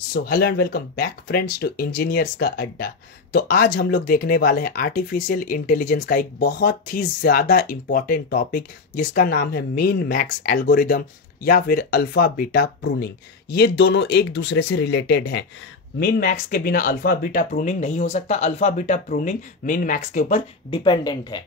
So hello and welcome back friends to engineers का अड्डा। तो आज हम लोग देखने वाले हैं आर्टिफिशियल इंटेलिजेंस का एक बहुत ही ज़्यादा इम्पॉर्टेंट टॉपिक जिसका नाम है मीन मैक्स एल्गोरिदम या फिर अल्फ़ा बीटा प्रूनिंग। ये दोनों एक दूसरे से रिलेटेड हैं। मीन मैक्स के बिना अल्फ़ा बीटा प्रूनिंग नहीं हो सकता, alpha beta pruning mean max के ऊपर डिपेंडेंट है।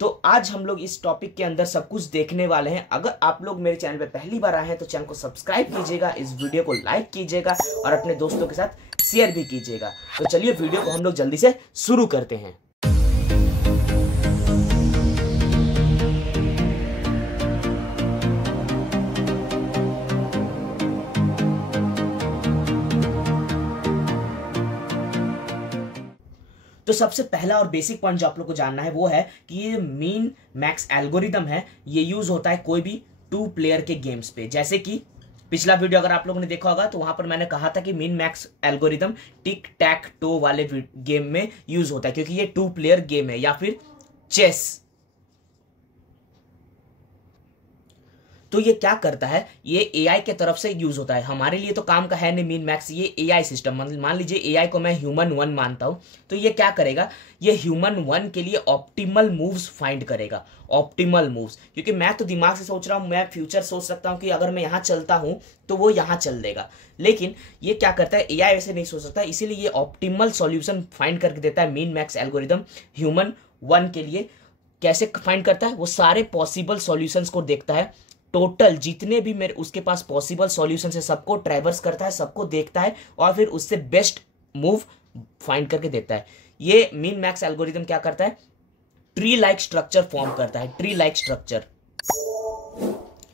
तो आज हम लोग इस टॉपिक के अंदर सब कुछ देखने वाले हैं। अगर आप लोग मेरे चैनल पे पहली बार आए हैं तो चैनल को सब्सक्राइब कीजिएगा, इस वीडियो को लाइक कीजिएगा और अपने दोस्तों के साथ शेयर भी कीजिएगा। तो चलिए वीडियो को हम लोग जल्दी से शुरू करते हैं। तो सबसे पहला और बेसिक पॉइंट जो आप लोग को जानना है वो है कि ये मीन मैक्स एल्गोरिदम है, ये यूज होता है कोई भी 2 प्लेयर के गेम्स पे। जैसे कि पिछला वीडियो अगर आप लोगों ने देखा होगा तो वहां पर मैंने कहा था कि mean max algorithm tick tech to वाले गेम में यूज होता है क्योंकि ये 2 प्लेयर गेम है, या फिर चेस। तो ये क्या करता है, ये एआई के तरफ से यूज होता है। हमारे लिए तो काम का है नहीं मीन मैक्स, ये एआई सिस्टम। मान लीजिए एआई को मैं ह्यूमन 1 मानता हूं, तो ये क्या करेगा, ये ह्यूमन 1 के लिए ऑप्टिमल मूव्स फाइंड करेगा। ऑप्टिमल मूव्स, क्योंकि मैं तो दिमाग से सोच रहा हूं, मैं फ्यूचर सोच सकता हूं कि अगर मैं यहां चलता हूं तो वो यहां चल देगा, लेकिन ये क्या करता है, एआई वैसे नहीं सोच सकता, इसीलिए ये ऑप्टिमल सॉल्यूशन फाइंड करके देता है। मीन मैक्स एल्गोरिदम ह्यूमन 1 के लिए कैसे फाइंड करता है, वो सारे पॉसिबल सॉल्यूशंस को देखता है। टोटल जितने भी मेरे उसके पास पॉसिबल सॉल्यूशन है सबको ट्रैवर्स करता है, सबको देखता है और फिर उससे बेस्ट मूव फाइंड करके देता है। ये मीन मैक्स एल्गोरिदम क्या करता है, ट्री लाइक स्ट्रक्चर फॉर्म करता है। ट्री लाइक स्ट्रक्चर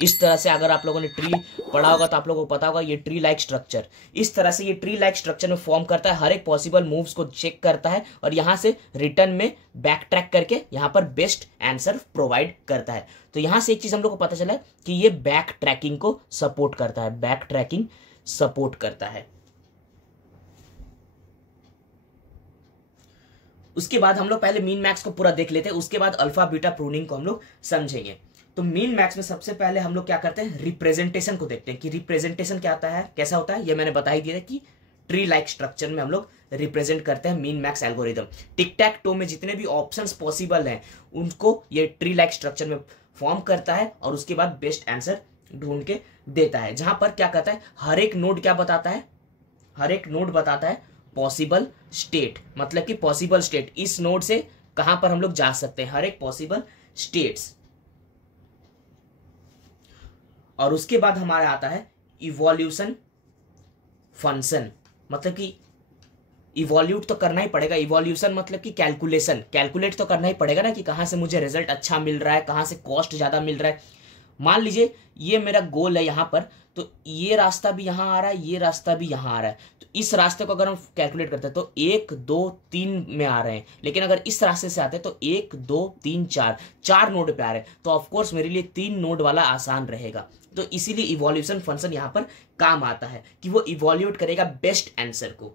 इस तरह से, अगर आप लोगों ने ट्री पढ़ा होगा तो आप लोगों को पता होगा, ये ट्री लाइक स्ट्रक्चर इस तरह से ये ट्री लाइक स्ट्रक्चर में फॉर्म करता है। हर एक पॉसिबल मूव्स को चेक करता है और यहां से रिटर्न में बैक ट्रैक करके यहां पर बेस्ट आंसर प्रोवाइड करता है। तो यहां से एक चीज हम लोग को पता चला कि ये बैक ट्रैकिंग को सपोर्ट करता है, बैक ट्रैकिंग सपोर्ट करता है। उसके बाद हम लोग पहले मीन मैक्स को पूरा देख लेते हैं, उसके बाद अल्फा बीटा प्रूनिंग को हम लोग समझेंगे। तो मीन मैक्स में सबसे पहले हम लोग क्या करते हैं, रिप्रेजेंटेशन को देखते हैं कि रिप्रेजेंटेशन क्या आता है, कैसा होता है। ये मैंने बता ही दिया कि ट्री लाइक स्ट्रक्चर में हम लोग रिप्रेजेंट करते हैं mean max algorithm. Tick tech to में जितने भी ऑप्शंस पॉसिबल हैं उनको ये ट्री लाइक स्ट्रक्चर में फॉर्म करता है और उसके बाद बेस्ट आंसर ढूंढ के देता है। जहां पर क्या करता है, हर एक नोड क्या बताता है, हर एक नोड बताता है पॉसिबल स्टेट, मतलब कि पॉसिबल स्टेट इस नोड से कहां पर हम लोग जा सकते हैं, हर एक पॉसिबल स्टेट्स। और उसके बाद हमारा आता है इवोल्यूशन फंक्शन, मतलब कि इवोल्यूट तो करना ही पड़ेगा। इवोल्यूशन मतलब कि कैलकुलेशन, कैलकुलेट तो करना ही पड़ेगा ना कि कहां से मुझे रिजल्ट अच्छा मिल रहा है, कहां से कॉस्ट ज्यादा मिल रहा है। मान लीजिए ये मेरा गोल है यहां पर, तो ये रास्ता भी यहां आ रहा है, ये रास्ता भी यहां आ रहा है। तो इस रास्ते को अगर हम कैलकुलेट करते हैं तो 1 2 3 में आ रहे हैं, लेकिन अगर इस रास्ते से आते हैं तो 1 2 3 4 नोड पे आ रहे हैं, तो ऑफकोर्स मेरे लिए 3 नोड वाला आसान रहेगा। तो इसीलिए इवोल्यूशन फंक्शन यहां पर काम आता है कि वो इवोल्यूट करेगा बेस्ट आंसर को।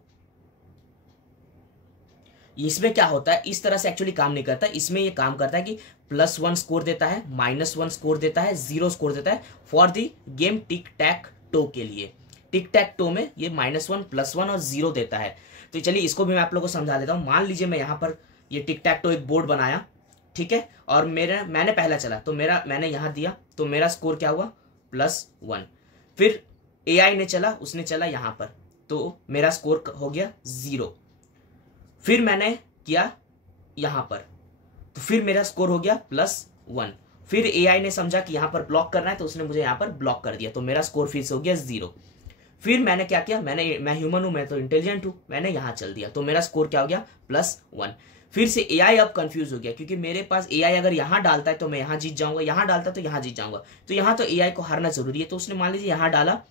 इसमें क्या होता है, इस तरह से एक्चुअली काम नहीं करता। इसमें ये काम करता है कि +1 स्कोर देता है, -1 स्कोर देता है, 0 स्कोर देता है for the game tick tech to के लिए। टिक टैक टो में ये -1 +1 और 0 देता है। तो चलिए इसको भी मैं आप लोगों को समझा देता हूं। मान लीजिए मैं यहां पर ये टिक टैक टो एक बोर्ड बनाया, ठीक है, और मैंने पहला चला तो मैंने यहां दिया तो मेरा स्कोर क्या हुआ, +1। फिर एआई ने चला, उसने चला यहां पर तो मेरा स्कोर हो गया 0। फिर मैंने किया यहां पर तो फिर मेरा स्कोर हो गया +1। फिर एआई ने समझा कि यहां पर ब्लॉक करना है तो उसने मुझे यहां पर ब्लॉक कर दिया तो मेरा स्कोर फिर से हो गया 0। फिर मैंने क्या किया, मैं ह्यूमन हूं, मैं तो इंटेलिजेंट हूं, मैंने यहां चल दिया तो मेरा स्कोर क्या हो गया, +1। फिर से एआई अब कंफ्यूज हो गया क्योंकि मेरे पास एआई अगर यहां डालता है तो मैं यहां जीत जाऊंगा, यहां डालता तो यहां जीत जाऊंगा, तो यहां तो एआई को हारना जरूरी है। तो उसने मान लीजिए यहां डाला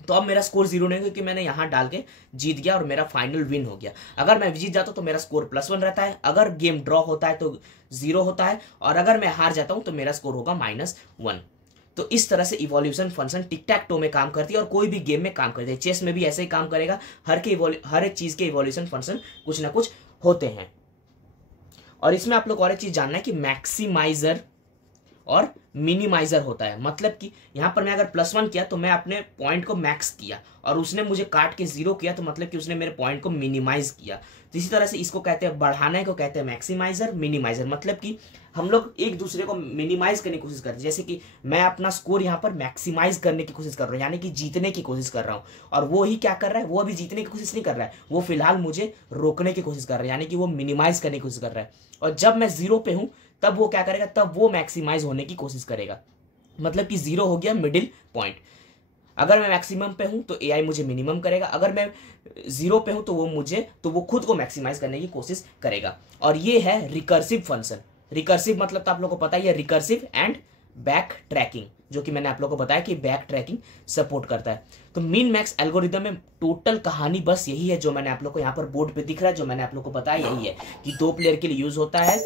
तो अब मेरा स्कोर 0 नहीं, क्योंकि मैंने यहां डाल के जीत गया और मेरा फाइनल विन हो गया। अगर मैं जीत जाता हूं तो मेरा स्कोर +1 रहता है, अगर गेम ड्रॉ होता है तो 0 होता है, और अगर मैं हार जाता हूं तो मेरा स्कोर होगा -1। तो इस तरह से evolution function tick tech to में काम करती है और कोई भी गेम में काम करती है। चेस में भी ऐसे ही काम करेगा, हर एक चीज के इवोल्यूशन फंक्शन कुछ ना कुछ होते हैं। और इसमें आप लोग और एक चीज जानना है कि मैक्सिमाइजर और मिनिमाइजर होता है। मतलब कि यहाँ पर मैं अगर +1 किया तो मैं अपने पॉइंट को मैक्स किया, और उसने मुझे काट के 0 किया तो मतलब कि उसने मेरे पॉइंट को मिनिमाइज किया। तो इसी तरह से इसको कहते हैं बढ़ाने को कहते हैं मैक्सिमाइजर, मिनिमाइजर। मतलब कि हम लोग एक दूसरे को मिनिमाइज करने की कोशिश करते हैं। जैसे कि मैं अपना स्कोर यहाँ पर मैक्सिमाइज करने की कोशिश कर रहा हूँ, यानी कि जीतने की कोशिश कर रहा हूँ, और वो ही क्या कर रहा है, वो अभी जीतने की कोशिश नहीं कर रहा है, वो फिलहाल मुझे रोकने की कोशिश कर रहा है, यानी कि वो मिनिमाइज करने की कोशिश कर रहा है। और जब मैं 0 पे हूँ तब वो क्या करेगा, तब वो मैक्सिमाइज होने की कोशिश करेगा। मतलब कि 0 हो गया मिडिल पॉइंट। अगर मैं मैक्सिमम पे हूं तो एआई मुझे मिनिमम करेगा, अगर मैं 0 पे हूं तो वो खुद को मैक्सिमाइज करने की कोशिश करेगा। और ये है रिकर्सिव फंक्शन। रिकर्सिव मतलब तो आप लोगों को पता ही है, रिकर्सिव एंड बैक ट्रैकिंग, जो कि मैंने आप लोगों को बताया कि बैक ट्रैकिंग सपोर्ट करता है। तो मिन मैक्स एल्गोरिदम में टोटल कहानी बस यही है, जो मैंने आप लोग को यहाँ पर बोर्ड पे दिख रहा है, जो मैंने आप लोग को बताया यही है कि 2 प्लेयर के लिए यूज होता है,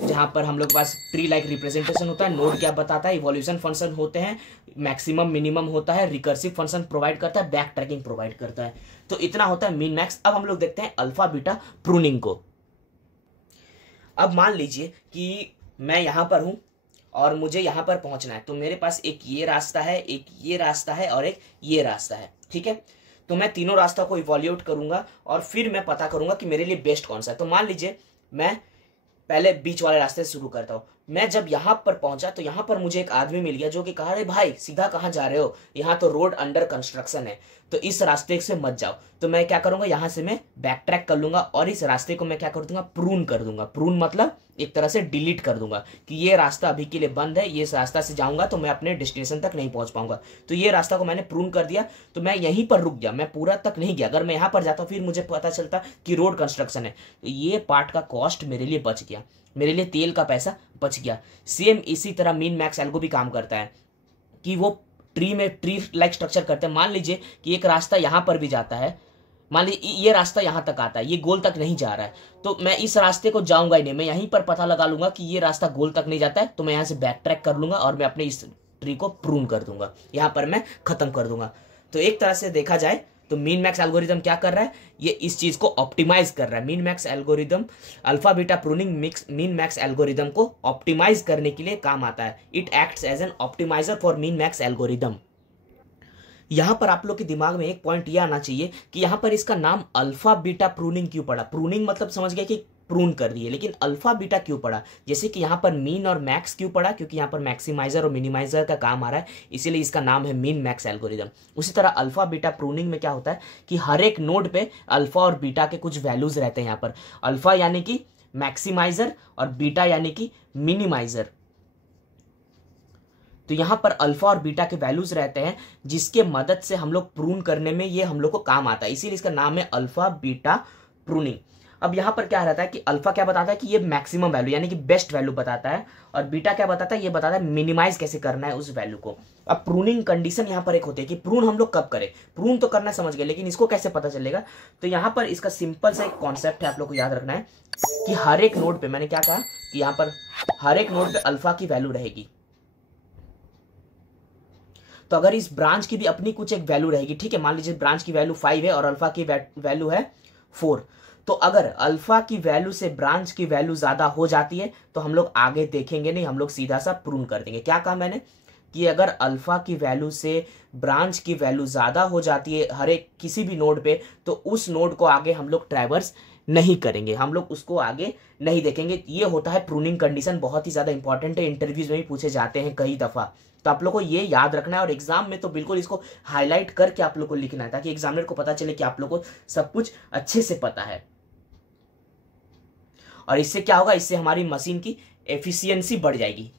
जहां पर हम लोग के पास ट्री लाइक रिप्रेजेंटेशन होता है, नोड क्या बताता है, इवोल्यूशन फंक्शन होते हैं, मैक्सिमम मिनिमम होता है, रिकर्सिव फंक्शन प्रोवाइड करता है, बैक ट्रैकिंग प्रोवाइड करता है। तो इतना होता है मीन मैक्स। अब हम लोग देखते हैं अल्फा बीटा प्रूनिंग को। अब मान लीजिए कि मैं यहां पर हूं और मुझे यहां पर पहुंचना है, तो मेरे पास एक ये रास्ता है, एक ये रास्ता है और एक ये रास्ता है, ठीक है। तो मैं तीनों रास्ता को इवोल्यूट करूंगा और फिर मैं पता करूंगा कि मेरे लिए बेस्ट कौन सा है। तो मान लीजिए मैं पहले बीच वाले रास्ते से शुरू करता हूँ। मैं जब यहाँ पर पहुंचा तो यहाँ पर मुझे एक आदमी मिल गया जो कि कहा, अरे भाई सीधा कहाँ जा रहे हो, यहाँ तो रोड अंडर कंस्ट्रक्शन है, तो इस रास्ते से मत जाओ। तो मैं क्या करूंगा, यहाँ से मैं बैक ट्रैक कर लूंगा और इस रास्ते को मैं क्या कर दूंगा, प्रून कर दूंगा। प्रून मतलब एक तरह से डिलीट कर दूंगा कि ये रास्ता अभी के लिए बंद है, ये इस रास्ता से जाऊंगा तो मैं अपने डेस्टिनेशन तक नहीं पहुंच पाऊंगा। तो ये रास्ता को मैंने प्रून कर दिया, तो मैं यहीं पर रुक गया, मैं पूरा तक नहीं गया। अगर मैं यहाँ पर जाता फिर मुझे पता चलता कि रोड कंस्ट्रक्शन है, तो ये पार्ट का कॉस्ट मेरे लिए बच गया, मेरे लिए तेल का पैसा बच गया। सेम इसी तरह मीन मैक्स एल्गो भी काम करता है कि वो ट्री लाइक स्ट्रक्चर करते हैं। मान लीजिए कि एक रास्ता यहां पर भी जाता है, मान लीजिए ये रास्ता यहां तक आता है, ये गोल तक नहीं जा रहा है, तो मैं इस रास्ते को जाऊंगा ही नहीं, मैं यहीं पर पता लगा लूंगा कि ये रास्ता गोल तक नहीं जाता है, तो मैं यहां से बैक ट्रैक कर लूंगा और मैं अपने इस ट्री को प्रून कर दूंगा, यहां पर मैं खत्म कर दूंगा। तो एक तरह से देखा जाए तो मीन मैक्स एल्गोरिदम क्या कर रहा है, ये इस चीज को ऑप्टिमाइज कर रहा है। Min max algorithm, alpha beta pruning mix min max algorithm को ऑप्टिमाइज करने के लिए काम आता है। It acts as an optimiser for min max algorithm. यहां पर आप लोग के दिमाग में एक पॉइंट ये आना चाहिए कि यहां पर इसका नाम अल्फा बीटा प्रूनिंग क्यों पड़ा। प्रूनिंग मतलब समझ गया कि प्रून कर दिए, लेकिन अल्फा बीटा क्यों पड़ा। जैसे कि यहाँ पर मीन और मैक्स क्यों पड़ा, क्योंकि यहाँ पर मैक्सिमाइजर और मिनिमाइजर का काम आ रहा है, इसीलिए इसका नाम है मीन मैक्स एल्गोरिदम। उसी तरह अल्फा बीटा प्रूनिंग में क्या होता है कि हर एक नोड पे अल्फा और बीटा के कुछ वैल्यूज रहते हैं। यहाँ पर अल्फा यानी कि मैक्सिमाइजर और बीटा यानी कि मिनिमाइजर। तो यहां पर अल्फा और बीटा के वैल्यूज रहते हैं, जिसके मदद से हम लोग प्रून करने में ये हम लोग को काम आता है, इसीलिए इसका नाम है अल्फा बीटा प्रूनिंग। अब यहां पर क्या रहता है कि अल्फा क्या बताता है कि ये मैक्सिमम वैल्यू यानी कि बेस्ट वैल्यू बताता है, और बीटा क्या बताता है, ये बताता है मिनिमाइज कैसे करना है उस वैल्यू को। अब प्रूनिंग कंडीशन यहां पर एक होती है कि प्रून हम लोग कब करें। प्रून तो करना समझ गए, लेकिन इसको कैसे पता चलेगा, तो यहां पर इसका सिंपल सा एक कॉन्सेप्ट है, आप लोग को याद रखना है कि हर एक नोड पे, मैंने क्या कहा कि यहां पर हर एक नोड पे अल्फा की वैल्यू रहेगी। तो अगर इस ब्रांच की भी अपनी कुछ एक वैल्यू रहेगी, ठीक है, मान लीजिए ब्रांच की वैल्यू 5 है और अल्फा की वैल्यू है 4, तो अगर अल्फा की वैल्यू से ब्रांच की वैल्यू ज्यादा हो जाती है तो हम लोग आगे देखेंगे नहीं, हम लोग सीधा सा प्रून कर देंगे। क्या कहा मैंने कि अगर अल्फा की वैल्यू से ब्रांच की वैल्यू ज्यादा हो जाती है हर एक किसी भी नोड पे, तो उस नोड को आगे हम लोग ट्रैवर्स नहीं करेंगे, हम लोग उसको आगे नहीं देखेंगे। ये होता है प्रूनिंग कंडीशन, बहुत ही ज्यादा इंपॉर्टेंट है, इंटरव्यूज में भी पूछे जाते हैं कई दफा। तो आप लोग को ये याद रखना है और एग्जाम में तो बिल्कुल इसको हाईलाइट करके आप लोग को लिखना है, ताकि एग्जामिनर को पता चले कि आप लोग को सब कुछ अच्छे से पता है। और इससे क्या होगा, इससे हमारी मशीन की एफिशिएंसी बढ़ जाएगी।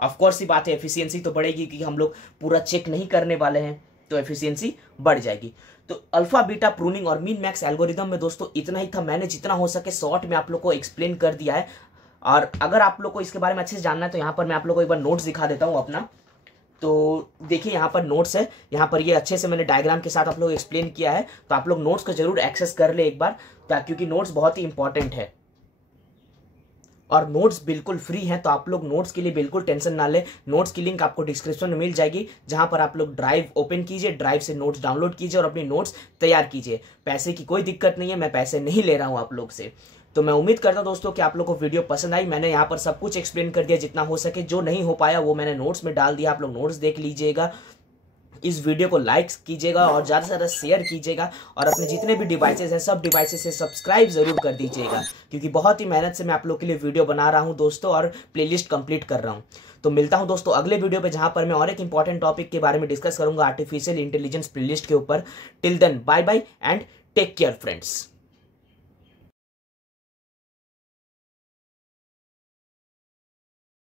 ऑफ कोर्स ही बात है, एफिशिएंसी तो बढ़ेगी कि हम लोग पूरा चेक नहीं करने वाले हैं, तो एफिशिएंसी बढ़ जाएगी। तो अल्फा बीटा प्रूनिंग और मीन मैक्स एल्गोरिदम में दोस्तों इतना ही था, मैंने जितना हो सके शॉर्ट में आप लोग को एक्सप्लेन कर दिया है। और अगर आप लोग को इसके बारे में अच्छे से जानना है तो यहाँ पर मैं आप लोग को एक बार नोट्स दिखा देता हूँ अपना। तो देखिए यहाँ पर नोट्स है, यहाँ पर ये अच्छे से मैंने डायग्राम के साथ आप लोग एक्सप्लेन किया है, तो आप लोग नोट्स को जरूर एक्सेस कर ले एक बार, क्योंकि नोट्स बहुत ही इंपॉर्टेंट है और नोट्स बिल्कुल फ्री हैं। तो आप लोग नोट्स के लिए बिल्कुल टेंशन ना ले, नोट्स की लिंक आपको डिस्क्रिप्शन में मिल जाएगी, जहां पर आप लोग ड्राइव ओपन कीजिए, ड्राइव से नोट्स डाउनलोड कीजिए और अपने नोट्स तैयार कीजिए। पैसे की कोई दिक्कत नहीं है, मैं पैसे नहीं ले रहा हूं आप लोग से। तो मैं उम्मीद करता हूं दोस्तों कि आप लोग को वीडियो पसंद आई। मैंने यहाँ पर सब कुछ एक्सप्लेन कर दिया जितना हो सके, जो नहीं हो पाया वो मैंने नोट्स में डाल दिया, आप लोग नोट्स देख लीजिएगा। इस वीडियो को लाइक कीजिएगा और ज़्यादा से ज़्यादा शेयर कीजिएगा, और अपने जितने भी डिवाइसेस हैं सब डिवाइसेस से सब्सक्राइब जरूर कर दीजिएगा, क्योंकि बहुत ही मेहनत से मैं आप लोग के लिए वीडियो बना रहा हूं दोस्तों, और प्लेलिस्ट कंप्लीट कर रहा हूं। तो मिलता हूं दोस्तों अगले वीडियो पे, जहां पर मैं और एक इंपॉर्टेंट टॉपिक के बारे में डिस्कस करूंगा, आर्टिफिशियल इंटेलिजेंस प्लेलिस्ट के ऊपर। Till then bye bye and take care friends.